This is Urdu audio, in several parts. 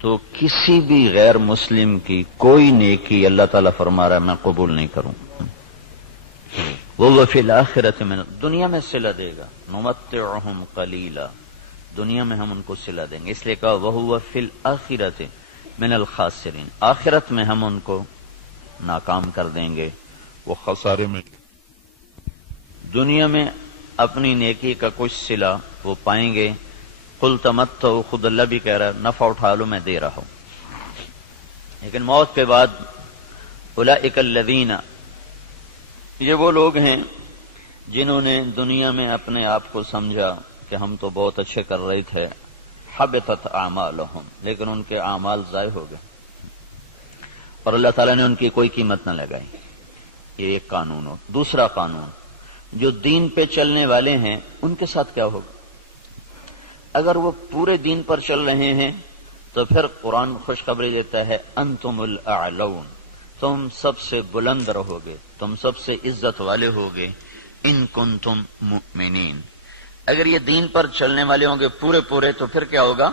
تو کسی بھی غیر مسلم کی کوئی نیکی اللہ تعالیٰ فرما رہا ہے میں قبول نہیں کروں. وہ فی الآخرۃ من، دنیا میں صلہ دے گا. نمتعہم قلیلا، دنیا میں ہم ان کو صلہ دیں گے. اس لیے کہا وہو فی الآخرۃ من الخاسرین، آخرت میں ہم ان کو ناکام کر دیں گے، وہ خسارے میں. دنیا میں اپنی نیکی کا کچھ صلہ وہ پائیں گے. قل تمتعوا، خود اللہ بھی کہہ رہا ہے نفع اٹھا لو میں دے رہا ہوں. لیکن موت کے بعد اولئک الذین، یہ وہ لوگ ہیں جنہوں نے دنیا میں اپنے آپ کو سمجھا کہ ہم تو بہت اچھے کر رہے تھے. حبطت اعمالہم، لیکن ان کے اعمال ضائع ہو گئے اور اللہ تعالیٰ نے ان کی کوئی قیمت نہ لگائی. یہ ایک قانون ہو. دوسرا قانون، جو دین پہ چلنے والے ہیں ان کے ساتھ کیا ہوگا؟ اگر وہ پورے دین پر چل رہے ہیں تو پھر قرآن خوشخبری دیتا ہے انتم الاعلون، تم سب سے بلند رہو گے، تم سب سے عزت والے ہوگے. ان کنتم مؤمنین، اگر یہ دین پر چلنے والے ہوں گے پورے تو پھر کیا ہوگا؟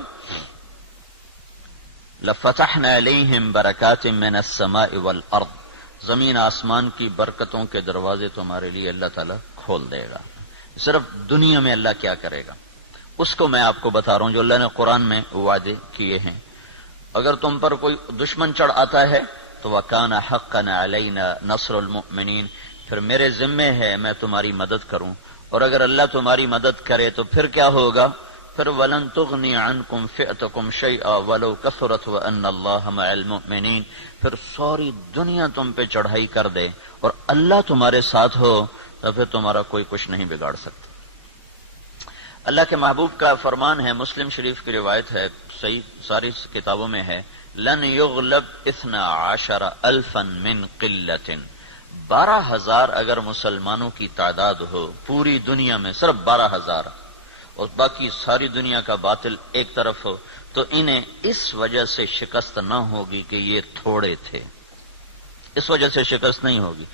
لفتحنا علیہم برکات من السماء والارض، زمین آسمان کی برکتوں کے دروازے تمہارے لیے اللہ تعالیٰ کھول دے گا. صرف دنیا میں اللہ کیا کرے گا اس کو میں آپ کو بتا رہا ہوں جو اللہ نے قرآن میں وعدے کیے ہیں. اگر تم پر کوئی دشمن چڑھ آتا ہے تو وَكَانَ حَقًّا عَلَيْنَا نَصْرُ الْمُؤْمِنِينَ، پھر میرے ذمے ہے میں تمہاری مدد کروں. اور اگر اللہ تمہاری مدد کرے تو پھر کیا ہوگا؟ پھر وَلَن تُغْنِيَ عَنْكُمْ فِئْتُكُمْ شَيْئًا وَلَوْ كَثُرَتْ وَأَنَّ اللَّهَ مَعَ الْمُؤْمِنِينَ، پھر ساری دنیا تم پہ چڑھائی کر دے اور اللہ تمہارے ساتھ ہو تو پھر تمہارا کوئی کچھ نہیں بگاڑ سکتا. اللہ کے محبوب کا فرمان ہے، مسلم شریف کی روایت ہے، صحیح ساری کتابوں میں ہے، لن یغلب 12,000 من قلت، 12,000 اگر مسلمانوں کی تعداد ہو پوری دنیا میں، صرف 12,000، اور باقی ساری دنیا کا باطل ایک طرف ہو، تو انہیں اس وجہ سے شکست نہ ہوگی کہ یہ تھوڑے تھے، اس وجہ سے شکست نہیں ہوگی.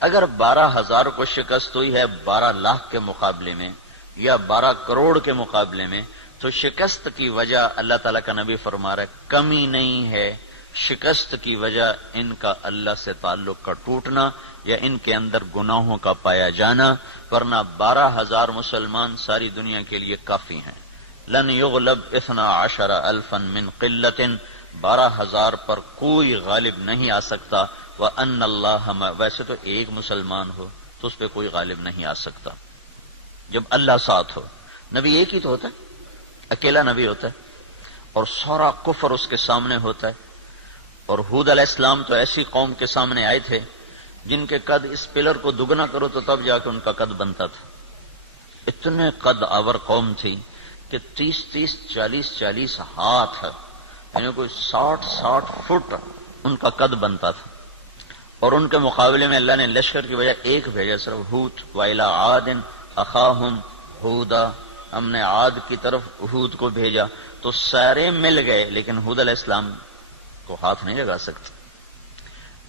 اگر 12,000 کو شکست ہوئی ہے 12 لاکھ کے مقابلے میں یا 12 کروڑ کے مقابلے میں، تو شکست کی وجہ اللہ تعالیٰ کا نبی فرما رہا ہے کمی نہیں ہے، شکست کی وجہ ان کا اللہ سے تعلق کا ٹوٹنا یا ان کے اندر گناہوں کا پایا جانا، ورنہ 12,000 مسلمان ساری دنیا کے لیے کافی ہیں. لن یغلب 12,000 من قلت، 12,000 پر کوئی غالب نہیں آ سکتا. وَأَنَّ اللَّهَ، ویسے تو ایک مسلمان ہو تو اس پہ کوئی غالب نہیں آ سکتا جب اللہ ساتھ ہو. نبی ایک ہی تو ہوتا ہے، اکیلا نبی ہوتا ہے اور سارا کفر اس کے سامنے ہوتا ہے. اور ہود علیہ السلام تو ایسی قوم کے سامنے آئے تھے جن کے قد اس پلر کو دگنا کرو تو تب جا کے ان کا قد بنتا تھا. اتنے قد آور قوم تھی کہ 30 40 ہاتھ، یعنی کوئی 60 فٹ ان کا قد بنتا تھا. اور ان کے مقابلے میں اللہ نے لشکر کی وجہ ایک بھیجا، صرف ہود. وَإِلَىٰ عَادٍ أَخَاهُمْ هُودًا، ہم نے عاد کی طرف ہود کو بھیجا. تو سارے مل گئے لیکن ہود علیہ السلام کو ہاتھ نہیں لگا سکتے،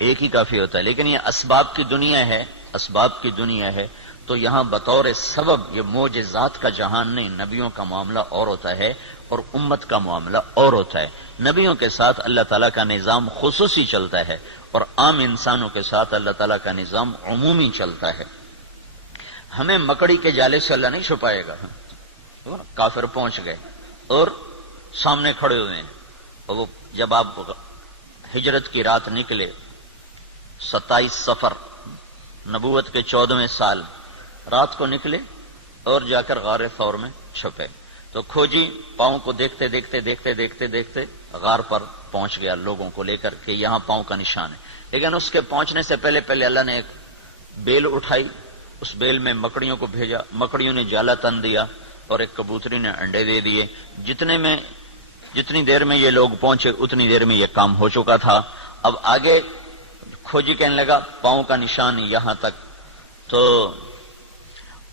ایک ہی کافی ہوتا ہے. لیکن یہ اسباب کی دنیا ہے، اسباب کی دنیا ہے، تو یہاں بطور سبب یہ معجزات کا جہان نہیں. نبیوں کا معاملہ اور ہوتا ہے اور امت کا معاملہ اور ہوتا ہے. نبیوں کے ساتھ اللہ تعالیٰ کا نظام خصوصی چلتا ہے اور عام انسانوں کے ساتھ اللہ تعالیٰ کا نظام عمومی چلتا ہے. ہمیں مکڑی کے جالے سے اللہ نہیں چھپائے گا. کافر پہنچ گئے اور سامنے کھڑے ہوئے ہیں، اور وہ جب آپ ہجرت کی رات نکلے 27 صفر نبوت کے 14ویں سال رات کو نکلے اور جا کر غار ثور میں چھپے، تو کھوجی پاؤں کو دیکھتے دیکھتے غار پر پہنچ گیا لوگوں کو لے کر کہ یہاں پاؤں کا نشان ہے. لیکن اس کے پہنچنے سے پہلے اللہ نے ایک بیل اٹھائی، اس بیل میں مکڑیوں کو بھیجا، مکڑیوں نے جالا تن دیا اور ایک کبوتری نے انڈے دے دیے. جتنی دیر میں یہ لوگ پہنچے اتنی دیر میں یہ کام ہو چکا تھا. اب آگے کھوجی کہنے لگا پاؤں کا نشان یہاں تک، تو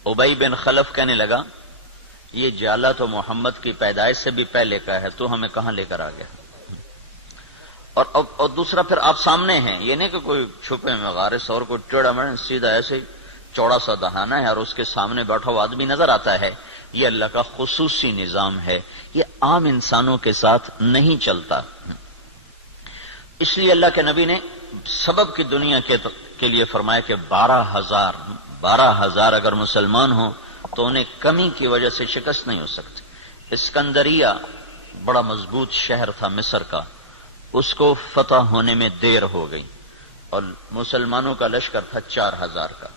ابی بن خلف کہنے لگا یہ جالا تو محمد کی پیدائش سے بھی پہلے کا ہے، تو ہمیں کہاں لے کر آ گیا. اور دوسرا پھر آپ سامنے ہیں، یہ نہیں کہ کوئی چھپے میں غار ثور کو ٹیڑھا مڑ، سیدھا ایسے چوڑا سا دہانہ ہے اور اس کے سامنے بیٹھا ہوا آدمی نظر آتا ہے. یہ اللہ کا خصوصی نظام ہے، یہ عام انسانوں کے ساتھ نہیں چلتا۔ اس لیے اللہ کے نبی نے سبب کی دنیا کے لیے فرمایا کہ 12,000 اگر مسلمان ہوں تو انہیں کمی کی وجہ سے شکست نہیں ہو سکتی۔ اسکندریہ بڑا مضبوط شہر تھا مصر کا، اس کو فتح ہونے میں دیر ہو گئی اور مسلمانوں کا لشکر تھا 4,000 کا۔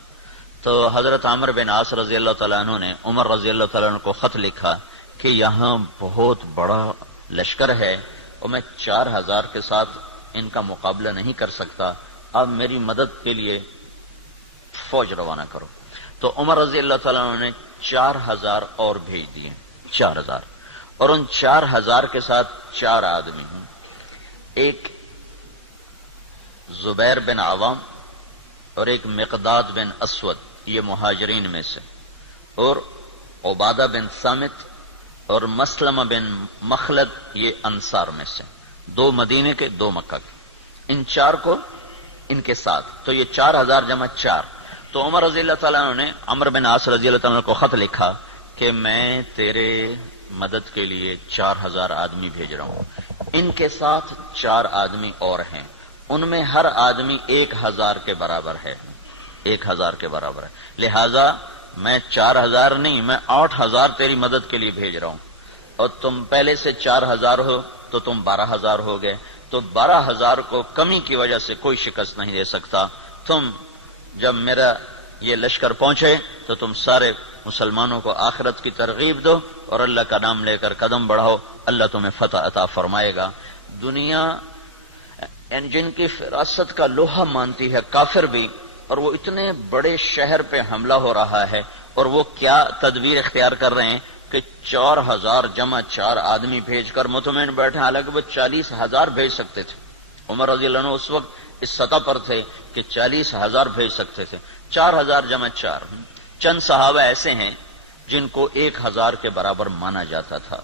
تو حضرت عمرو بن عاص رضی اللہ تعالیٰ عنہ نے عمر رضی اللہ تعالیٰ عنہ کو خط لکھا کہ یہاں بہت بڑا لشکر ہے اور میں 4,000 کے ساتھ ان کا مقابلہ نہیں کر سکتا، اب میری مدد کے لیے فوج روانہ کرو۔ تو عمر رضی اللہ تعالیٰ عنہ نے 4,000 اور بھیج دیے، 4,000، اور ان 4,000 کے ساتھ 4 آدمی ہوں، ایک زبیر بن عوام اور ایک مقداد بن اسود، یہ مہاجرین میں سے، اور عبادہ بن صامت اور مسلمہ بن مخلد، یہ انصار میں سے، 2 مدینے کے 2 مکہ کے، ان 4 کو ان کے ساتھ، تو یہ 4,000 جمع 4۔ تو عمر رضی اللہ تعالیٰ عنہ نے عمرو بن عاص رضی اللہ تعالیٰ عنہ کو خط لکھا کہ میں تیرے مدد کے لیے 4,000 آدمی بھیج رہا ہوں، ان کے ساتھ 4 آدمی اور ہیں، ان میں ہر آدمی 1,000 کے برابر ہے، 1,000 کے برابر ہے، لہذا میں 4,000 نہیں، میں 8,000 تیری مدد کے لیے بھیج رہا ہوں، اور تم پہلے سے 4,000 ہو تو تم 12,000 ہو گئے، تو 12,000 کو کمی کی وجہ سے کوئی شکست نہیں دے سکتا۔ تم جب میرا یہ لشکر پہنچے تو تم سارے مسلمانوں کو آخرت کی ترغیب دو اور اللہ کا نام لے کر قدم بڑھاؤ، اللہ تمہیں فتح عطا فرمائے گا۔ دنیا جن کی فراست کا لوہا مانتی ہے کافر بھی، اور وہ اتنے بڑے شہر پہ حملہ ہو رہا ہے، اور وہ کیا تدبیر اختیار کر رہے ہیں کہ 4,000 جمع 4 آدمی بھیج کر مطمئن بیٹھے، حالانکہ وہ 40,000 بھیج سکتے تھے۔ عمر رضی اللہ عنہ اس وقت اس سطح پر تھے کہ 40,000 بھیج سکتے تھے، 4,000 جمع 4۔ چند صحابہ ایسے ہیں جن کو 1,000 کے برابر مانا جاتا تھا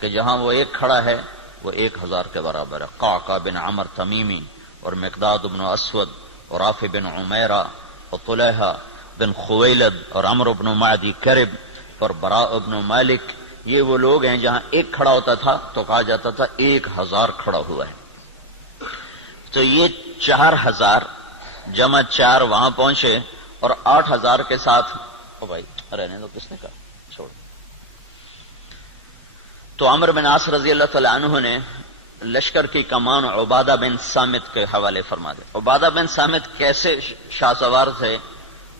کہ جہاں وہ ایک کھڑا ہے وہ 1,000 کے برابر ہے، قعقاع بن عمر تمیمی اور مقداد بن اسود اور رافع بن عمیرہ اور طلحہ بن خویلد اور عمرو بن معدی کرب اور براء بن مالک، یہ وہ لوگ ہیں جہاں ایک کھڑا ہوتا تھا تو کہا جاتا تھا 1,000 کھڑا ہوا ہے۔ تو یہ 4,000 جمع 4 وہاں پہنچے اور 8,000 کے ساتھ، او بھائی رہنے دو، کس نے کہا چھوڑ۔ تو عمرو بن عاص رضی اللہ تعالی عنہ نے لشکر کی کمان عبادہ بن صامت کے حوالے فرما دے۔ عبادہ بن صامت کیسے شاہ سوار تھے؟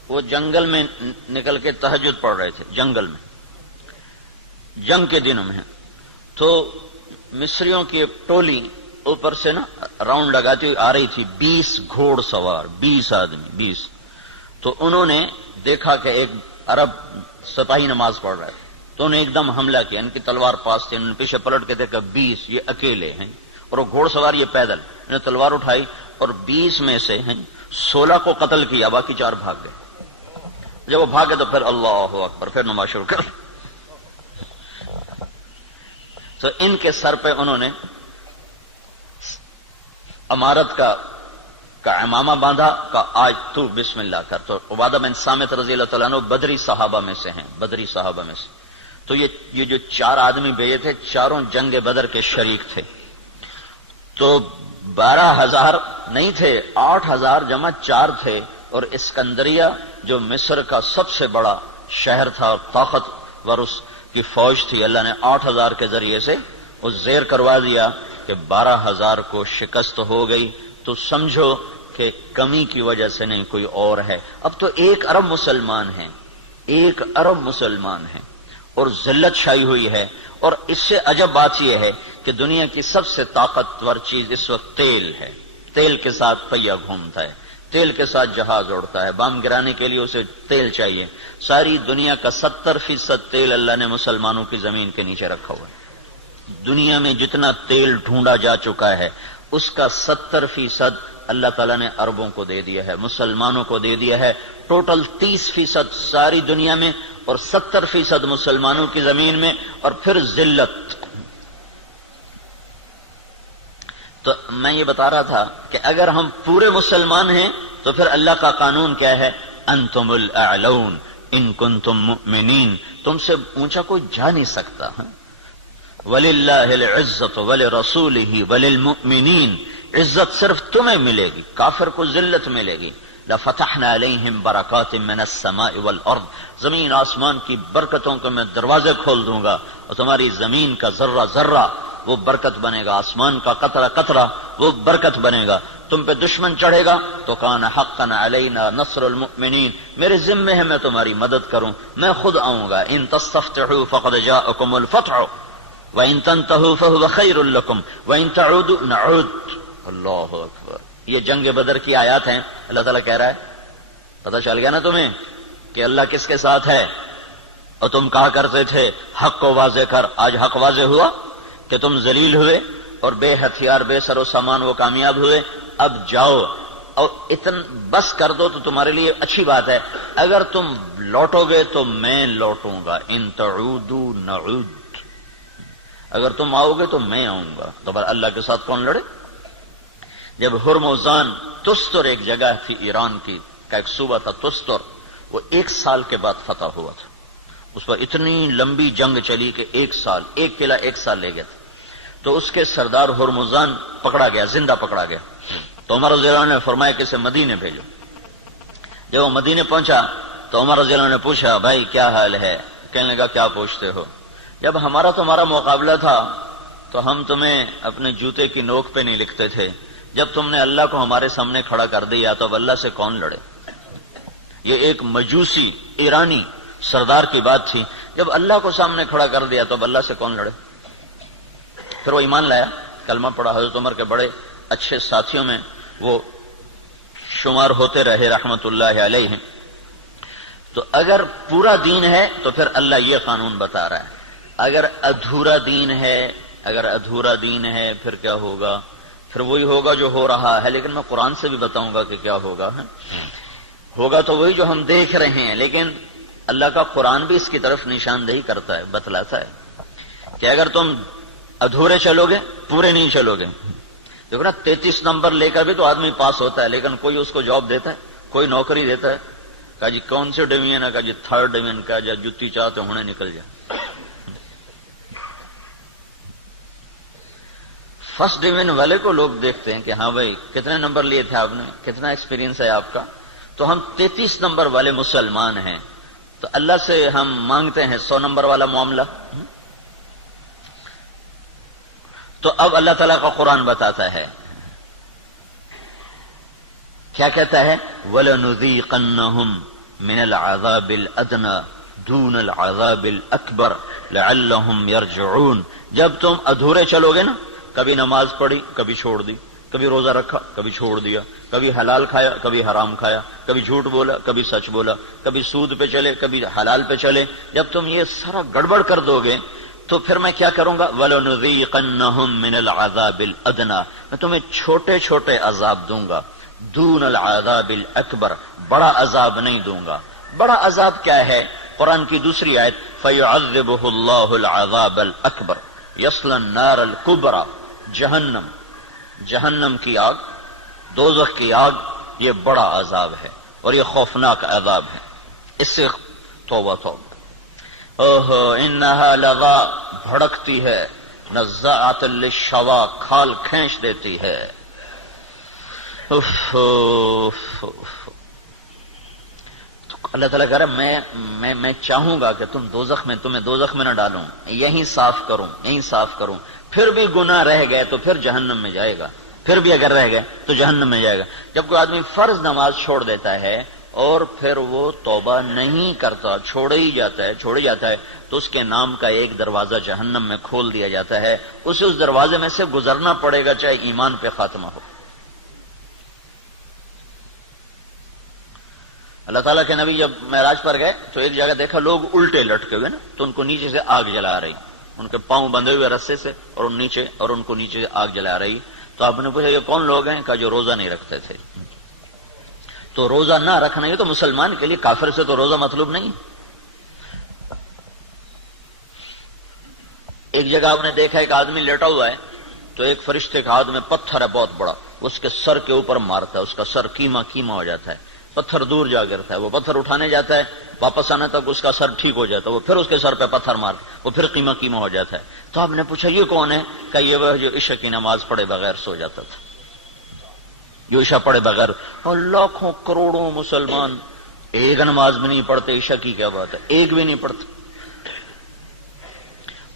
وہ جنگل میں نکل کے تہجد پڑھ رہے تھے، جنگل میں، جنگ کے دنوں میں، تو مصریوں کی ایک ٹولی اوپر سے نا راؤنڈ لگاتی ہوئی آ رہی تھی، 20 گھوڑ سوار، 20 آدمی، 20۔ تو انہوں نے دیکھا کہ ایک عرب سپاہی نماز پڑھ رہا ہے، تو انہوں نے ایک دم حملہ کیا، ان کی تلوار پاس تھی، انہوں نے پیچھے پلٹ کے دیکھا 20 یہ اکیلے ہیں، اور وہ گھوڑ سوار یہ پیدل، انہوں نے تلوار اٹھائی اور 20 میں سے 16 کو قتل کیا، باقی 4 بھاگ گئے۔ جب وہ بھاگے تو پھر اللہ اکبر، پھر نماز شروع کر۔ تو ان کے سر پہ انہوں نے امارت کا امامہ باندھا، کا آج تو بسم اللہ کر۔ تو عبادہ بن صامت رضی اللہ تعالیٰ عنہ بدری صحابہ میں سے ہیں، بدری صحابہ میں سے۔ تو یہ جو 4 آدمی بھیجے تھے، چاروں جنگ بدر کے شریک تھے۔ تو 12,000 نہیں تھے، 8,000 جمع 4 تھے، اور اسکندریہ جو مصر کا سب سے بڑا شہر تھا اور طاقتور اس کی فوج تھی، اللہ نے 8,000 کے ذریعے سے اس زیر کروا دیا کہ 12,000 کو شکست ہو گئی۔ تو سمجھو کہ کمی کی وجہ سے نہیں، کوئی اور ہے۔ اب تو 1 ارب مسلمان ہیں، 1 ارب مسلمان ہیں، اور ذلت چھائی ہوئی ہے۔ اور اس سے عجب بات یہ ہے کہ دنیا کی سب سے طاقتور چیز اس وقت تیل ہے، تیل کے ساتھ پہیہ گھومتا ہے، تیل کے ساتھ جہاز اڑتا ہے، بام گرانے کے لیے اسے تیل چاہیے۔ ساری دنیا کا 70% تیل اللہ نے مسلمانوں کی زمین کے نیچے رکھا ہوا ہے۔ دنیا میں جتنا تیل ڈھونڈا جا چکا ہے اس کا 70% اللہ تعالیٰ نے عربوں کو دے دیا ہے، مسلمانوں کو دے دیا ہے۔ ٹوٹل 30% ساری دنیا میں اور 70% مسلمانوں کی زمین میں، اور پھر ذلت۔ تو میں یہ بتا رہا تھا کہ اگر ہم پورے مسلمان ہیں تو پھر اللہ کا قانون کیا ہے؟ انتم الاعلون، ان کنتم مؤمنین، تم سے اونچا کوئی جا نہیں سکتا. وَلِلَّهِ الْعِزَّةُ وَلِرَسُولِهِ وَلِلْمُؤْمِنِينَ، عزت صرف تمہیں ملے گی، کافر کو ذلت ملے گی. لَفَتَحْنَا عَلَيْهِمْ بَرَكَاتٍ مِّنَ السَّمَاءِ وَالْأَرْضِ، زمین آسمان کی برکتوں کے میں دروازے کھول دوں گا، اور تمہاری زمین کا ذرہ ذرہ وہ برکت بنے گا، آسمان کا قطرہ قطرہ وہ برکت بنے گا. تم پہ دشمن چڑھے گا تو کان حقا علینا نصر المؤمنین، میرے ذمے ہے میں تمہاری مدد کروں، میں خود آؤں گا. ان تستفتحوا فقد جاءکم الفتح وان تنتهوا فهو خیر لکم وان تعودوا نعود. اللہ اکبر. یہ جنگ بدر کی آیات ہیں. اللہ تعالیٰ کہہ رہا ہے پتہ چل گیا نا تمہیں کہ اللہ کس کے ساتھ ہے، اور تم کہا کرتے تھے حق کو واضح کر. آج حق واضح ہوا کہ تم ذلیل ہوئے اور بے ہتھیار بے سر و سامان وہ کامیاب ہوئے. اب جاؤ اور بس کر دو تو تمہارے لیے اچھی بات ہے. اگر تم لوٹو گے تو میں لوٹوں گا. ان تعودوا نعود، اگر تم آؤ گے تو میں آؤں گا. تو اللہ کے ساتھ کون لڑے؟ جب ہرمزان، تستر ایک جگہ تھی ایران کی کا ایک صوبہ تھا تستر، وہ 1 سال کے بعد فتح ہوا تھا. اس پر اتنی لمبی جنگ چلی کہ 1 سال، ایک قلعہ 1 سال لے گیا تھا. تو اس کے سردار ہرمزان پکڑا گیا، زندہ پکڑا گیا. تو عمر رضی اللہ عنہ نے فرمایا کہ اسے مدینے بھیجو. جب وہ مدینے پہنچا تو عمر رضی اللہ عنہ نے پوچھا بھائی کیا حال ہے؟ کہنے لگا کیا پوچھتے ہو؟ جب ہمارا تمہارا مقابلہ تھا تو ہم تمہیں اپنے جوتے کی نوک پہ نہیں لکھتے تھے. جب تم نے اللہ کو ہمارے سامنے کھڑا کر دیا تو اب اللہ سے کون لڑے؟ یہ ایک مجوسی ایرانی سردار کی بات تھی. جب اللہ کو سامنے کھڑا کر دیا تو اب اللہ سے کون لڑے؟ پھر وہ ایمان لایا، کلمہ پڑھا. حضرت عمر کے بڑے اچھے ساتھیوں میں وہ شمار ہوتے رہے رحمت اللہ علیہ. تو اگر پورا دین ہے تو پھر اللہ یہ قانون بتا رہا ہے. اگر ادھورا دین ہے پھر کیا ہوگا؟ پھر وہی ہوگا جو ہو رہا ہے. لیکن میں قرآن سے بھی بتاؤں گا کہ کیا ہوگا. ہوگا تو وہی جو ہم دیکھ رہے ہیں. لیکن اللہ کا قرآن بھی اس کی طرف نشاندہی کرتا ہے، بتلاتا ہے کہ اگر تم ادھورے چلو گے، پورے نہیں چلو گے. دیکھو نا 33 نمبر لے کر بھی تو آدمی پاس ہوتا ہے، لیکن کوئی اس کو جاب دیتا ہے، کوئی نوکری دیتا ہے. کہا جی کون سے ڈویژن ہے؟ کہا جی 3rd ڈویژن کا. جا جتی چاہتے ہونے نکل جائے. 1st ڈویژن والے کو لوگ دیکھتے ہیں کہ ہاں بھائی کتنے نمبر لیے تھے آپ نے، کتنا ایکسپیرینس ہے آپ کا. تو ہم 33 نمبر والے مسلمان ہیں، تو اللہ سے ہم مانگتے ہیں 100 نمبر والا معاملہ. تو اب اللہ تعالیٰ کا قرآن بتاتا ہے، کیا کہتا ہے؟ وَلَنُذِيقَنَّهُمْ مِنَ الْعَذَابِ الْأَدْنَى دُونَ الْعَذَابِ الْأَكْبَرِ لَعَلَّهُمْ يَرْجِعُونَ. جب تم ادھورے چلو گے نا، کبھی نماز پڑھی کبھی چھوڑ دی، کبھی روزہ رکھا کبھی چھوڑ دیا، کبھی حلال کھایا کبھی حرام کھایا، کبھی جھوٹ بولا کبھی سچ بولا، کبھی سود پہ چلے کبھی حلال پہ چلے. جب تم یہ سارا گڑبڑ کر دو گے تو پھر میں کیا کروں گا؟ وَلَنُذِيقَنَّهُمْ مِنَ الْعَذَابِ الْأَدْنَى، میں تمہیں چھوٹے چھوٹے عذاب دوں گا. دون العذاب الاکبر، بڑا عذاب نہیں دوں گا. بڑا عذاب کیا ہے؟ قرآن کی دوسری آیت فَيُعَذِّبُهُ اللَّهُ الْعَذَابَ الْأَكْبَرَ يَصْلَى النَّارَ الْكُبْرَى. جہنم کی آگ، دوزخ کی آگ، یہ بڑا عذاب ہے اور یہ خوفناک عذاب ہے. اس سے توبہ توبہ. انہا لظا، بھڑکتی ہے، نزاعۃ للشوا، کھال کھینچ دیتی ہے. اللہ تعالیٰ کہہ رہا ہے میں چاہوں گا کہ تمہیں دوزخ میں نہ ڈالوں، یہیں صاف کروں. پھر بھی گناہ رہ گئے تو پھر جہنم میں جائے گا. پھر بھی اگر رہ گئے تو جہنم میں جائے گا. جب کوئی آدمی فرض نماز چھوڑ دیتا ہے اور پھر وہ توبہ نہیں کرتا، چھوڑی جاتا ہے تو اس کے نام کا ایک دروازہ جہنم میں کھول دیا جاتا ہے. اسے اس دروازے میں سے گزرنا پڑے گا چاہے ایمان پہ خاتمہ ہو. اللہ تعالیٰ کے نبی جب معراج پر گئے تو ایک جگہ دیکھا لوگ الٹے لٹکے ہوئے نا، تو ان کو نیچے سے آگ جلا رہی، ان کے پاؤں بندھے ہوئے رسے سے اور ان کو نیچے سے آگ جلا رہی. تو آپ نے پوچھا یہ کون لوگ ہیں؟ کہا جو روزہ نہیں رکھتے تھے. تو روزہ نہ رکھنا یہ تو مسلمان کے لیے، کافر سے تو روزہ مطلوب نہیں. ایک جگہ آپ نے دیکھا ایک آدمی لیٹا ہوا ہے تو ایک فرشتے کا ہاتھ میں پتھر ہے بہت بڑا، اس کے سر کے اوپر مارتا ہے، اس کا سر کیما ہو جاتا ہے. پتھر دور جا گرتا ہے، وہ پتھر اٹھانے جاتا ہے، واپس آنے تک اس کا سر ٹھیک ہو جاتا ہے، وہ پھر اس کے سر پہ پتھر مار، وہ پھر قیمہ قیمہ ہو جاتا ہے۔ تو آپ نے پوچھا یہ کون ہے؟ کہ یہ وہ جو عشاء کی نماز پڑھے بغیر سو جاتا تھا، جو عشاء پڑھے بغیر۔ اور لاکھوں کروڑوں مسلمان ایک نماز بھی نہیں پڑھتے، عشاء کی کیا بات ہے، ایک بھی نہیں پڑھتے۔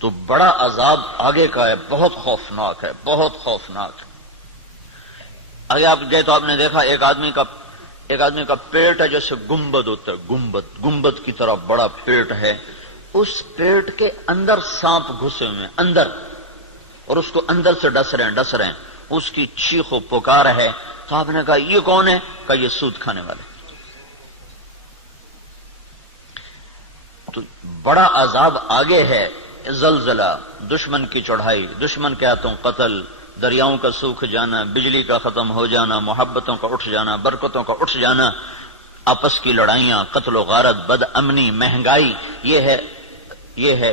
تو بڑا عذاب آگے کا ہے، بہت خوفناک ہے، بہت خوفناک ہے۔ آگے آپ گئے تو آپ نے دیکھا ایک آدمی کا پیٹ ہے جیسے گنبد ہوتا ہے، گنبد کی طرح بڑا پیٹ ہے، اس پیٹ کے اندر سانپ گھسے ہوئے ہیں اندر، اور اس کو اندر سے ڈس رہے ہیں، اس کی چیخ و پکار ہے۔ تو آپ نے کہا یہ کون ہے؟ کہ یہ سود کھانے والے۔ تو بڑا عذاب آگے ہے، زلزلہ، دشمن کی چڑھائی، دشمن کے ہاتھوں قتل، دریاؤں کا سوکھ جانا، بجلی کا ختم ہو جانا، محبتوں کا اٹھ جانا، برکتوں کا اٹھ جانا، آپس کی لڑائیاں، قتل و غارت، بد امنی، مہنگائی، یہ ہے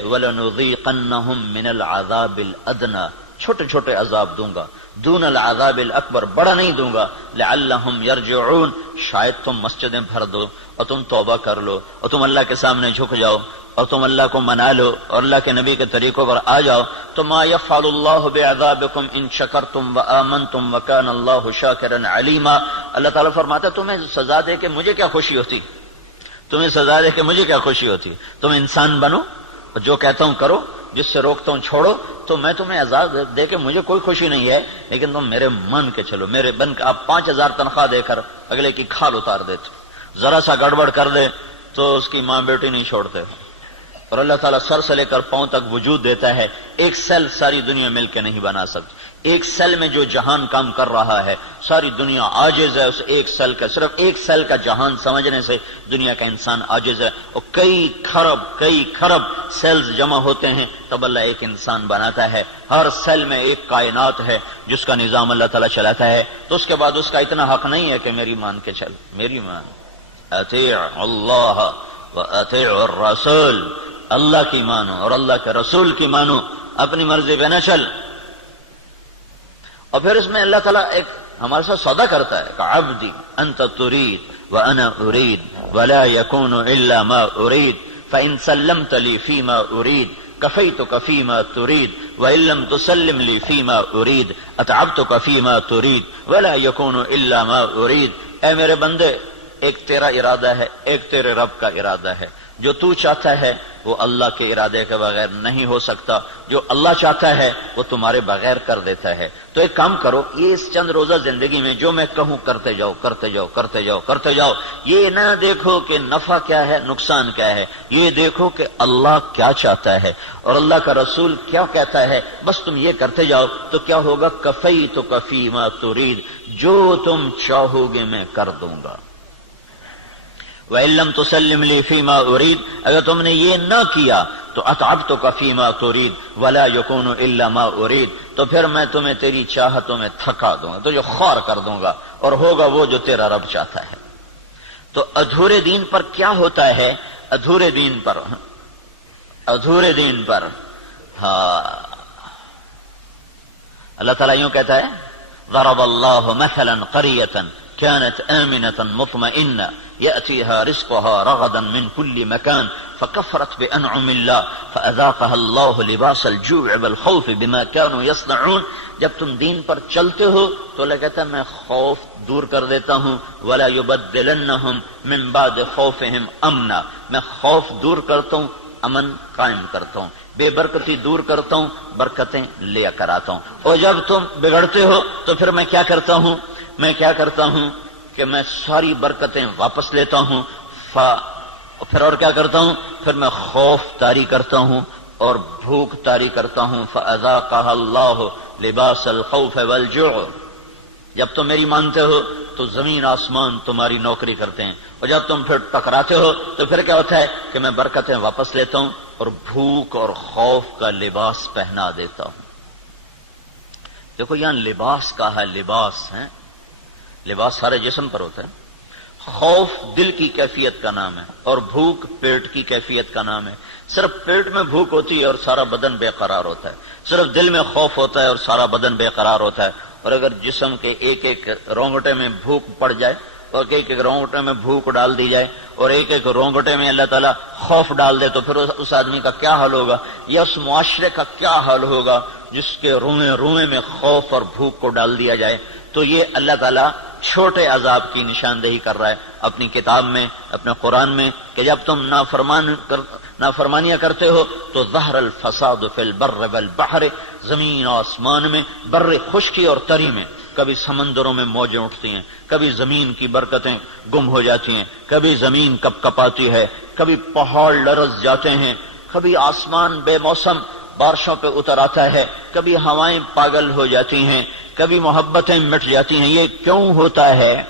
وَلَنُذِيقَنَّهُم مِّنَ الْعَذَابِ الْأَدْنَىٰ، چھوٹے چھوٹے عذاب دوں گا، دون العذاب الاکبر، بڑا نہیں دوں گا، لعلہم یرجعون، شاید تم مسجدیں بھر دو اور تم توبہ کر لو اور تم اللہ کے سامنے جھک جاؤ اور تم اللہ کو منا لو اور اللہ کے نبی کے طریقوں پر آ جاؤ۔ تو ما یفعل اللہ بعذابکم ان شکرتم وآمنتم وکان اللہ شاکرا علیما۔ اللہ تعالیٰ فرماتا ہے تمہیں سزا دے کے مجھے کیا خوشی ہوتی، تمہیں سزا دے کے مجھے کیا خوشی ہوتی، تم انسان بنو اور جو کہتا ہوں کرو، جس سے روکتا ہوں چھوڑو، تو میں تمہیں عذاب دے کے مجھے کوئی خوشی نہیں ہے، لیکن تم میرے من کے چلو، میرے بن کے۔ آپ 5000 تنخواہ دے کر اگلے کی کھال اتار دیتے، ذرا سا گڑبڑ کر دے تو اس کی ماں بیٹی نہیں چھوڑتے، اور اللہ تعالیٰ سر سے لے کر پاؤں تک وجود دیتا ہے۔ ایک سیل ساری دنیا مل کے نہیں بنا سکتی، ایک سیل میں جو جہان کام کر رہا ہے ساری دنیا عاجز ہے اس ایک سیل کا، صرف ایک سیل کا جہان سمجھنے سے دنیا کا انسان عاجز ہے، اور کئی کھرب سیلز جمع ہوتے ہیں تب اللہ ایک انسان بناتا ہے۔ ہر سیل میں ایک کائنات ہے جس کا نظام اللہ تعالیٰ چلاتا ہے، تو اس کے بعد اس کا اتنا حق نہیں ہے کہ میری مان کے چل، میری مان، اطیع اللہ و اطیع الرسول، اللہ کی مانو اور اللہ کے رسول کی مانو، اپنی مرضی پہ نہ چل۔ اور پھر اس میں اللہ تعالیٰ ایک ہمارے ساتھ سودا کرتا ہے کہ عبدی انت ترید وانا ارید ولا يكون الا ما ارید فان سلمت لي فيما ارید كفيتك فيما تريد وان لم تسلم لي فيما ارید اتعبتك فيما تريد ولا يكون الا ما ارید۔ اے میرے بندے، ایک تیرا ارادہ ہے، ایک تیرے رب کا ارادہ ہے، جو تو چاہتا ہے وہ اللہ کے ارادے کے بغیر نہیں ہو سکتا، جو اللہ چاہتا ہے وہ تمہارے بغیر کر دیتا ہے۔ تو ایک کام کرو، یہ اس چند روزہ زندگی میں جو میں کہوں کرتے جاؤ، کرتے جاؤ، کرتے جاؤ، کرتے جاؤ۔ یہ نہ دیکھو کہ نفع کیا ہے، نقصان کیا ہے، یہ دیکھو کہ اللہ کیا چاہتا ہے اور اللہ کا رسول کیا کہتا ہے، بس تم یہ کرتے جاؤ تو کیا ہوگا، کفیتک فیما ترید، جو تم چاہو گے میں کر دوں گا۔ وَإِن لَّمْ تُسَلِّمْ لِي فِيمَا أُرِيدُ، اگر تم نے یہ نہ کیا تو أَتْعَبْتُكَ فِيمَا تُرِيدُ وَلَا يَكُونُ إِلَّا مَا أُرِيدُ، تو پھر میں تمہیں تیری چاہتوں میں تھکا دوں گا، تجھے خوار کر دوں گا، اور ہوگا وہ جو تیرا رب چاہتا ہے۔ تو ادھورے دین پر کیا ہوتا ہے، ادھورے دین پر ہاں اللہ تعالیٰ یوں کہتا ہے، ضرب اللہ مثلا قریۃ كانت آمنة مطمئنة يأتيها رزقها رغدا من كل مكان فكفرت بأنعم الله فأذاقها الله لباس الجوع والخوف بما كانوا يصنعون۔ جب تم دین پر چلتے ہو تو اللہ کہتا ہے میں خوف دور کر دیتا ہوں، ولا يبدلنهم من بعد خوفهم امنا، میں خوف دور کرتا ہوں، امن قائم کرتا ہوں، بے برکتی دور کرتا ہوں، برکتیں لے کر آتا ہوں۔ اور جب تم بگڑتے ہو تو پھر میں کیا کرتا ہوں کہ میں ساری برکتیں واپس لیتا ہوں، پھر اور کیا کرتا ہوں، پھر میں خوف طاری کرتا ہوں اور بھوک طاری کرتا ہوں۔ فَأَذَاقَهَا اللَّهُ لِبَاسَ الْخَوْفِ وَالْجُوعِ، جب تم میری مانتے ہو تو زمین آسمان تمہاری نوکری کرتے ہیں، اور جب تم پھر ٹکراتے ہو تو پھر کیا ہوتا ہے کہ میں برکتیں واپس لیتا ہوں اور بھوک اور خوف کا لباس پہنا دیتا ہوں۔ دیکھو یہاں لباس کا ہے، لباس ہے، لباس سارے جسم پر ہوتا ہے۔ خوف دل کی کیفیت کا نام ہے اور بھوک پیٹ کی کیفیت کا نام ہے۔ صرف پیٹ میں بھوک ہوتی ہے اور سارا بدن بے قرار ہوتا ہے، صرف دل میں خوف ہوتا ہے اور سارا بدن بے قرار ہوتا ہے۔ اور اگر جسم کے ایک ایک رونگٹے میں بھوک پڑ جائے اور ایک ایک رونگٹے میں بھوک ڈال دی جائے اور ایک ایک رونگٹے میں اللہ تعالیٰ خوف ڈال دے تو پھر اس آدمی کا کیا حال ہوگا، یا اس معاشرے کا کیا حال ہوگا جس کے روئیں روئیں میں خوف اور بھوک کو ڈال دیا جائے۔ تو یہ اللہ تعالیٰ چھوٹے عذاب کی نشاندہی کر رہا ہے اپنی کتاب میں، اپنے قرآن میں، کہ جب تم نافرمانیاں کرتے ہو تو ظہر الفساد فی البر والبحر، زمین و آسمان میں، بر خشکی اور تری میں، کبھی سمندروں میں موجیں اٹھتی ہیں، کبھی زمین کی برکتیں گم ہو جاتی ہیں، کبھی زمین کپ کپاتی ہے، کبھی پہاڑ لرز جاتے ہیں، کبھی آسمان بے موسم بارشوں پہ اتر آتا ہے، کبھی ہوائیں پاگل ہو جاتی ہیں، کبھی محبتیں مٹ جاتی ہیں۔ یہ کیوں ہوتا ہے؟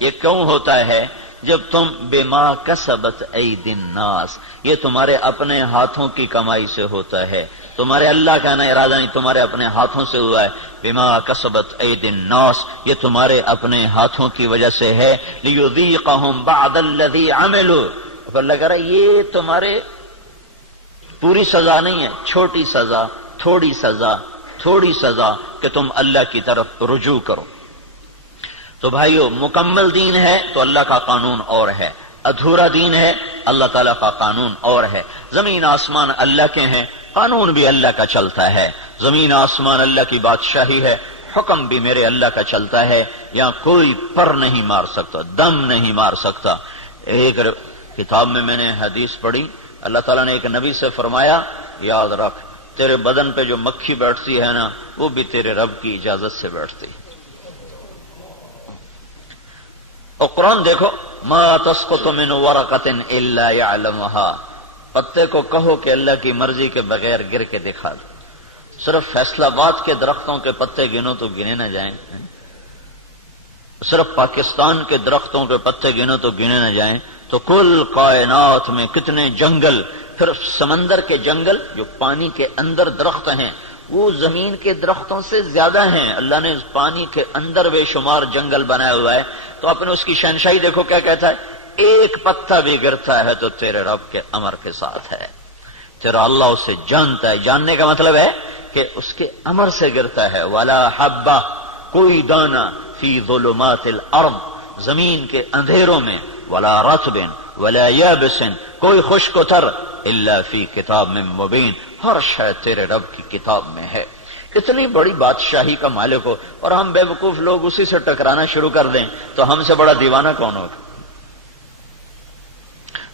یہ کیوں ہوتا ہے؟ جب تم بما کسبت ایدی الناس، یہ تمہارے اپنے ہاتھوں کی کمائی سے ہوتا ہے، تمہارے اللہ کا نہ ارادہ نہیں، تمہارے اپنے ہاتھوں سے ہوا ہے۔ بما کسبت ایدی الناس، یہ تمہارے اپنے ہاتھوں کی وجہ سے ہے۔ لیذیقہم بعد الذی عملوا، اللہ کہہ رہا ہے یہ تمہارے پوری سزا نہیں ہے، چھوٹی سزا، تھوڑی سزا، تھوڑی سزا کہ تم اللہ کی طرف رجوع کرو۔ تو بھائیو، مکمل دین ہے تو اللہ کا قانون اور ہے، ادھورا دین ہے اللہ تعالیٰ کا قانون اور ہے۔ زمین آسمان اللہ کے ہیں، قانون بھی اللہ کا چلتا ہے۔ زمین آسمان اللہ کی بادشاہی ہے، حکم بھی میرے اللہ کا چلتا ہے، یہاں کوئی پر نہیں مار سکتا، دم نہیں مار سکتا۔ ایک کتاب میں نے حدیث پڑھی، اللہ تعالیٰ نے ایک نبی سے فرمایا، یاد رکھ تیرے بدن پہ جو مکھی بیٹھتی ہے نا، وہ بھی تیرے رب کی اجازت سے بیٹھتی۔ اور قرآن دیکھو، ما تسقط من ورقۃ الا يعلمها، پتے کو کہو کہ اللہ کی مرضی کے بغیر گر کے دکھا دو۔ صرف فیصلہ آباد کے درختوں کے پتے گنو تو گنے نہ جائیں، صرف پاکستان کے درختوں کے پتے گنو تو گنے نہ جائیں، تو کل کائنات میں کتنے جنگل، پھر سمندر کے جنگل جو پانی کے اندر درخت ہیں وہ زمین کے درختوں سے زیادہ ہیں۔ اللہ نے پانی کے اندر بے شمار جنگل بنایا ہوا ہے، تو آپ نے اس کی شہنشاہی دیکھو کیا کہتا ہے، ایک پتا بھی گرتا ہے تو تیرے رب کے امر کے ساتھ ہے، تیرا اللہ اسے جانتا ہے۔ جاننے کا مطلب ہے کہ اس کے امر سے گرتا ہے۔ ولا حبہ، کوئی دانہ، فی ظلمات الارض، زمین کے اندھیروں میں، ولا رطب ولا یابس، کوئی خشک و تر، الا فی کتاب میں مبین، ہر شے تیرے رب کی کتاب میں ہے۔ اتنی بڑی بادشاہی کا مالک ہو اور ہم بے وقوف لوگ اسی سے ٹکرانا شروع کر دیں تو ہم سے بڑا دیوانہ کون ہوگا؟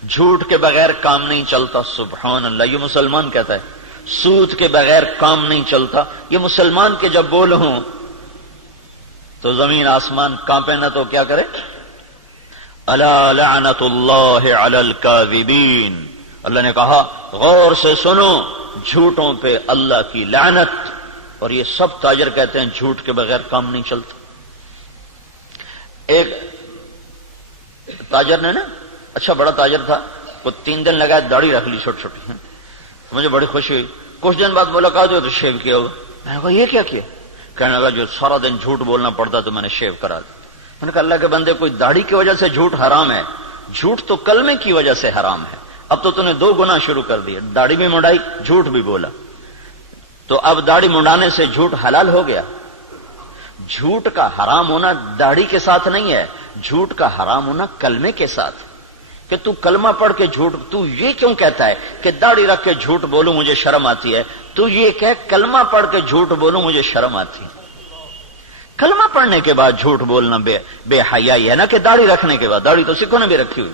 جھوٹ کے بغیر کام نہیں چلتا، سبحان اللہ، یہ مسلمان کہتا ہے۔ سود کے بغیر کام نہیں چلتا، یہ مسلمان کے جب بول ہوں تو زمین آسمان کانپے نہ تو کیا کرے؟ الا لعنت اللہ علی الکاذبین، اللہ نے کہا غور سے سنو، جھوٹوں پہ اللہ کی لعنت۔ اور یہ سب تاجر کہتے ہیں جھوٹ کے بغیر کام نہیں چلتا۔ ایک تاجر نے نا، اچھا بڑا تاجر تھا، وہ 3 دن لگا داڑھی رکھ لی چھوٹی چھوٹی، مجھے بڑی خوشی ہوئی۔ کچھ دن بعد ملاقات ہوئی تو شیو کیا ہوا، میں نے کہا یہ کیا کیا؟ کہنے لگا جو سارا دن جھوٹ بولنا پڑتا تو میں نے شیو کرا دیا۔ میں نے کہا اللہ کے بندے، کوئی داڑھی کی وجہ سے جھوٹ حرام ہے؟ جھوٹ تو کلمے کی وجہ سے حرام ہے، اب تو نے 2 گناہ شروع کر دیے، داڑھی بھی منڈائی، جھوٹ بھی بولا، تو اب داڑھی منڈانے سے جھوٹ حلال ہو گیا۔ جھوٹ کا حرام ہونا داڑھی کے ساتھ نہیں ہے، جھوٹ کا حرام ہونا کلمے کے ساتھ، کہ تو کلمہ پڑھ کے جھوٹ، تو یہ کیوں کہتا ہے کہ داڑھی رکھ کے جھوٹ بولوں مجھے شرم آتی ہے؟ تو یہ کہ کلمہ پڑھ کے جھوٹ بولوں مجھے شرم آتی ہے۔ کلمہ پڑھنے کے بعد جھوٹ بولنا بے حیائی ہے نا، کہ داڑھی رکھنے کے بعد؟ داڑھی تو سکھوں نے بھی رکھی ہوئی۔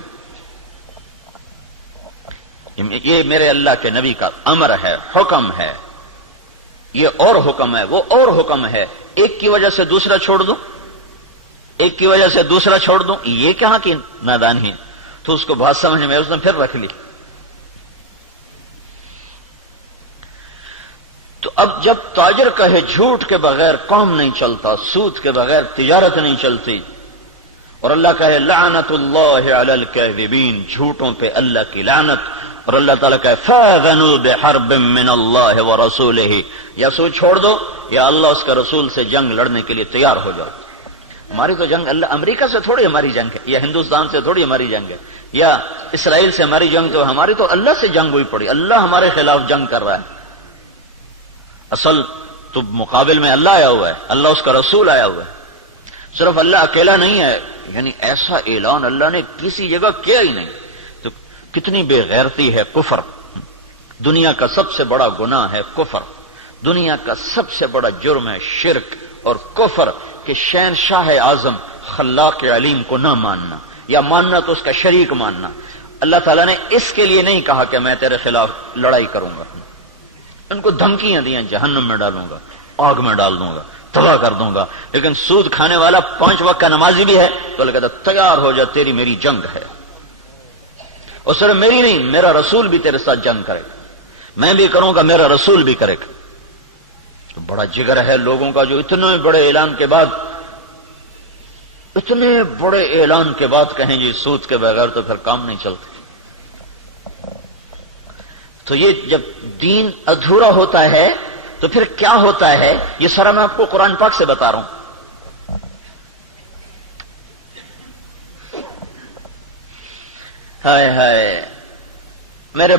یہ میرے اللہ کے نبی کا امر ہے، حکم ہے، یہ اور حکم ہے، وہ اور حکم ہے۔ ایک کی وجہ سے دوسرا چھوڑ دوں، ایک کی وجہ سے دوسرا چھوڑ دوں، یہ کہاں کی نادانی ہے؟ تو اس کو بات سمجھ میں اس نے پھر رکھ لی۔ تو اب جب تاجر کہے جھوٹ کے بغیر کام نہیں چلتا، سود کے بغیر تجارت نہیں چلتی، اور اللہ کہے لعنت اللہ علی الکاذبین، جھوٹوں پہ اللہ کی لعنت، اور اللہ تعالیٰ کہے فاذنوا بحرب من اللہ ورسولہ، یا سو چھوڑ دو یا اللہ اس کے رسول سے جنگ لڑنے کے لیے تیار ہو جاؤ۔ ہماری تو جنگ اللہ، امریکہ سے تھوڑی ہماری جنگ ہے، یا ہندوستان سے تھوڑی ہماری جنگ ہے، یا اسرائیل سے ہماری جنگ، تو ہماری تو اللہ سے جنگ ہوئی پڑی، اللہ ہمارے خلاف جنگ کر رہا ہے۔ اصل تو مقابل میں اللہ آیا ہوا ہے، اللہ اس کا رسول آیا ہوا ہے۔ صرف اللہ اکیلا نہیں ہے، یعنی ایسا اعلان اللہ نے کسی جگہ کیا ہی نہیں. تو کتنی بے غیرتی ہے کفر. دنیا کا سب سے بڑا گناہ ہے کفر. دنیا کا سب سے بڑا جرم ہے شرک اور کفر، کہ شہنشاہ اعظم خلاق علیم کو نہ ماننا، یا ماننا تو اس کا شریک ماننا. اللہ تعالیٰ نے اس کے لیے نہیں کہا کہ میں تیرے خلاف لڑائی کروں گا. ان کو دھمکیاں دیں جہنم میں ڈالوں گا، آگ میں ڈال دوں گا، تباہ کر دوں گا. لیکن سود کھانے والا 5 وقت کا نمازی بھی ہے تو اللہ کہتا تیار ہو جا، تیری میری جنگ ہے. اور صرف میری نہیں، میرا رسول بھی تیرے ساتھ جنگ کرے گا. میں بھی کروں گا، میرا رسول بھی کرے گا. تو بڑا جگر ہے لوگوں کا جو اتنے بڑے اعلان کے بعد کہیں جی سود کے بغیر تو پھر کام نہیں چلتا. تو یہ جب دین ادھورا ہوتا ہے تو پھر کیا ہوتا ہے، یہ سارا میں آپ کو قرآن پاک سے بتا رہا ہوں. ہائے ہائے میرے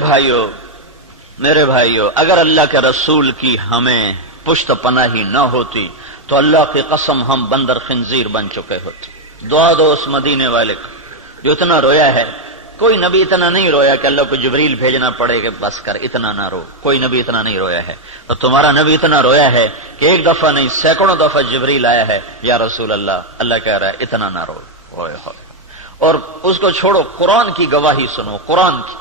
بھائیو، اگر اللہ کے رسول کی ہمیں پشت پناہی نہ ہوتی تو اللہ کی قسم ہم بندر خنزیر بن چکے ہوتے. دعا دو اس مدینے والے کو جو اتنا رویا ہے. کوئی نبی اتنا نہیں رویا کہ اللہ کو جبریل بھیجنا پڑے کہ بس کر اتنا نہ رو. کوئی نبی اتنا نہیں رویا ہے. تو تمہارا نبی اتنا رویا ہے کہ ایک دفعہ نہیں سینکڑوں دفعہ جبریل آیا ہے، یا رسول اللہ، اللہ کہہ رہا ہے اتنا نہ رو. اور اس کو چھوڑو، قرآن کی گواہی سنو، قرآن کی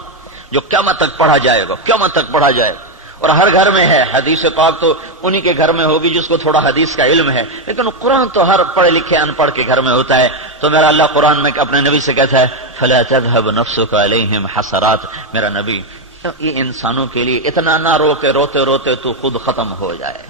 جو قیامت تک پڑھا جائے گا، قیامت تک پڑھا جائے گا. اور ہر گھر میں ہے. حدیث پاک تو انہی کے گھر میں ہوگی جس کو تھوڑا حدیث کا علم ہے، لیکن قرآن تو ہر پڑھے لکھے ان پڑھ کے گھر میں ہوتا ہے. تو میرا اللہ قرآن میں اپنے نبی سے کہتا ہے فَلَا تَذْهَبْ نَفْسُكَ عَلَيْهِمْ حَسَرَاتٍ. میرا نبی، یہ انسانوں کے لیے اتنا نہ رو کہ روتے روتے تو خود ختم ہو جائے.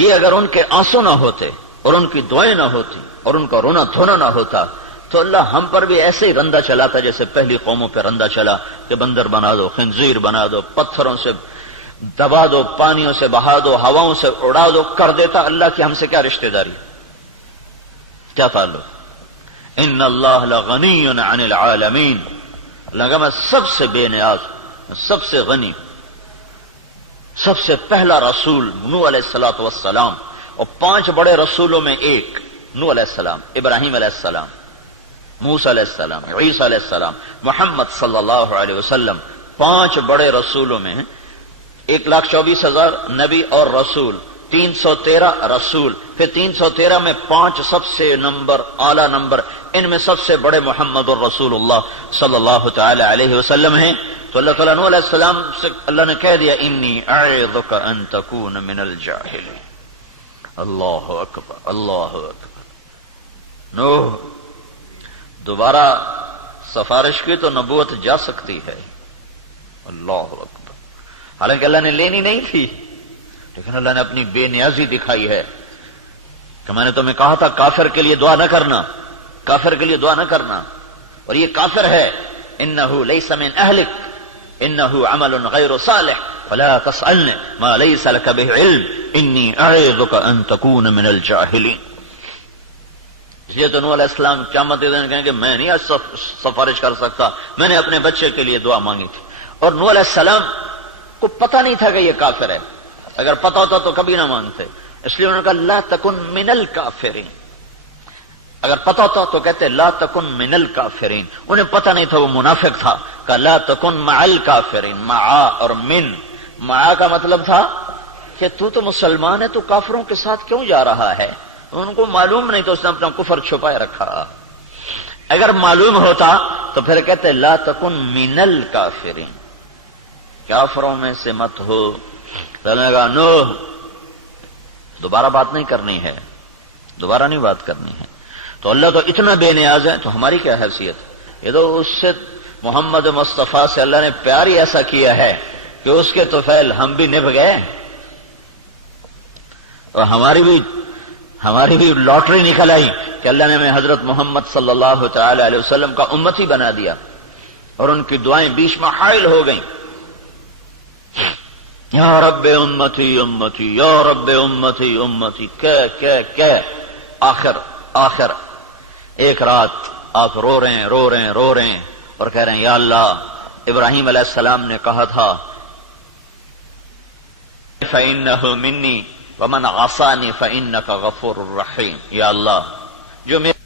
یہ اگر ان کے آنسو نہ ہوتے اور ان کی دعائیں نہ ہوتی اور ان کا رونا دھونا نہ ہوتا تو اللہ ہم پر بھی ایسے ہی رندہ چلاتا جیسے پہلی قوموں پہ رندہ چلا کہ بندر بنا دو، خنزیر بنا دو، پتھروں سے دبا دو، پانیوں سے بہا دو، ہواؤں سے اڑا دو، کر دیتا. اللہ کی ہم سے کیا رشتہ داری، کیا تعلق. ان اللہ لغنی عن العالمین. اللہ کا میں سب سے بے نیاز، سب سے غنی. سب سے پہلا رسول نوح علیہ الصلوۃ والسلام، اور 5 بڑے رسولوں میں ایک نوح علیہ السلام، ابراہیم علیہ السلام، موسیٰ علیہ السلام، عیسیٰ علیہ السلام، محمد صلی اللہ علیہ وسلم. 5 بڑے رسولوں میں 1,24,000 نبی اور رسول، 313 رسول. پھر 313 میں 5 سب سے اعلی نمبر، ان میں سب سے بڑے محمد الرسول اللہ صلی اللہ تعالی علیہ وسلم ہیں. تو اللہ تعالیٰ نوح علیہ السلام سے اللہ نے کہہ دیا انی اعظک ان تکون من الجاہلین. اللہ اکبر، اللہ اکبر. نوح دوبارہ سفارش کی تو نبوت جا سکتی ہے. اللہ اکبر. حالانکہ اللہ نے لینی نہیں تھی، لیکن اللہ نے اپنی بے نیازی دکھائی ہے کہ میں نے تمہیں کہا تھا کافر کے لیے دعا نہ کرنا، کافر کے لیے دعا نہ کرنا. اور یہ کافر ہے. انہ لیس من اہلک انہ عمل غیر صالح فلا تسألنی ما لیس لک بہ علم انی اعظک ان تکون من الجاہلین. اس لیے تو نوح علیہ السلام قیامت کے دن کہیں کہ میں نہیں آج سفارش کر سکتا، میں نے اپنے بچے کے لیے دعا مانگی تھی. اور نوح علیہ السلام کو پتہ نہیں تھا کہ یہ کافر ہے. اگر پتہ ہوتا تو کبھی نہ مانگتے. اس لیے انہوں نے کہا لا تکن من الکافرین. اگر پتہ ہوتا تو کہتے لا تکن من الکافرین. انہیں پتہ نہیں تھا، وہ منافق تھا. کہا لا تکن مع الکافرین. مع اور من، مع کا مطلب تھا کہ تو مسلمان ہے، تو کافروں کے ساتھ کیوں جا رہا ہے. ان کو معلوم نہیں تو اس نے اپنا کفر چھپائے رکھا. اگر معلوم ہوتا تو پھر کہتے لا تکن من الکافرین، کافروں میں سے مت ہو. کہا نوح دوبارہ بات نہیں کرنی ہے، دوبارہ نہیں بات کرنی ہے. تو اللہ تو اتنا بے نیاز ہے، تو ہماری کیا حیثیت. یہ تو اس سے محمد مصطفیٰ سے اللہ نے پیار ہی ایسا کیا ہے کہ اس کے طفیل ہم بھی نبھ گئے. اور ہماری بھی لاٹری نکل آئی کہ اللہ نے ہمیں حضرت محمد صلی اللہ تعالی علیہ وسلم کا امتی بنا دیا. اور ان کی دعائیں بیچ میں حائل ہو گئیں. یا رب امتی امتی، یا رب امتی امتی، کہ آخر ایک رات آپ رو رہے ہیں اور کہہ رہے ہیں یا اللہ، ابراہیم علیہ السلام نے کہا تھا فَإِنَّهُ مِنِّي وَمَنْ عَصَانِي فَإِنَّكَ غَفُورٌ رَحِيمٌ. یا اللہ، جو میرے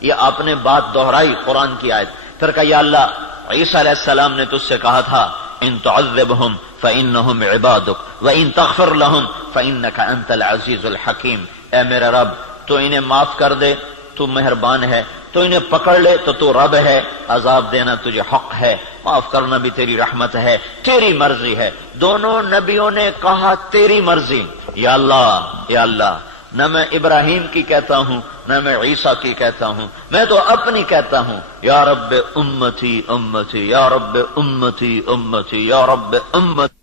یہ آپ نے بات دہرائی قرآن کی آیت، پھر کہا یا اللہ عیسیٰ علیہ السلام نے تجھ سے کہا تھا ان تعذبهم فانهم عبادك وان تغفر لهم فانك انت العزیز الحکیم، اے میرے رب تو انہیں معاف کر دے، تو مہربان ہے، تو انہیں پکڑ لے تو رب ہے، عذاب دینا تجھے حق ہے، معاف کرنا بھی تیری رحمت ہے، تیری مرضی ہے۔ دونوں نبیوں نے کہا تیری مرضی، یا اللہ نہ میں ابراہیم کی کہتا ہوں نہ میں عیسیٰ کی کہتا ہوں، میں تو اپنی کہتا ہوں، یا رب امتی امتی یا رب امتی امتی یا رب امتی۔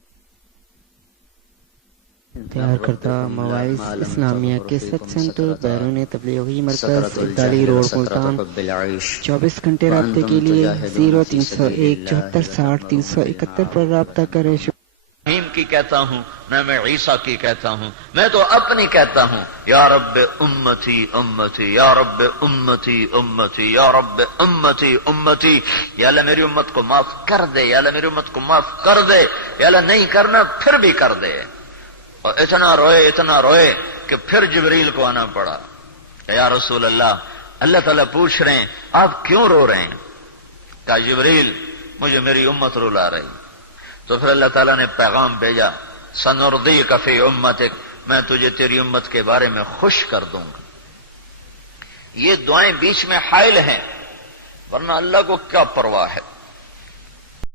تیار کردہ مواعظ اسلامیہ کیسٹ سینٹر بیرون تبلیغی مرکز ابدالی روڈ ملتان 24 گھنٹے رابطے کے لیے 0301 74 60 371 پر رابطہ کریں۔ ابراہیم کی کہتا ہوں نہ میں عیسیٰ کی کہتا ہوں، میں تو اپنی کہتا ہوں، یا رب امتی امتی یا رب امتی امتی یا رب امتی امتی۔ یا اللہ میری امت کو معاف کر دے، یا اللہ میری امت کو معاف کر دے، یا اللہ نہیں کرنا پھر بھی کر دے۔ اور اتنا روئے کہ پھر جبریل کو آنا پڑا کہ یا رسول اللہ تعالیٰ پوچھ رہے ہیں آپ کیوں رو رہے ہیں؟ کہا جبریل مجھے میری امت رلا رہی۔ تو پھر اللہ تعالیٰ نے پیغام بھیجا سنردیک فی امتک، میں تجھے تیری امت کے بارے میں خوش کر دوں گا۔ یہ دعائیں بیچ میں حائل ہیں، ورنہ اللہ کو کیا پرواہ ہے۔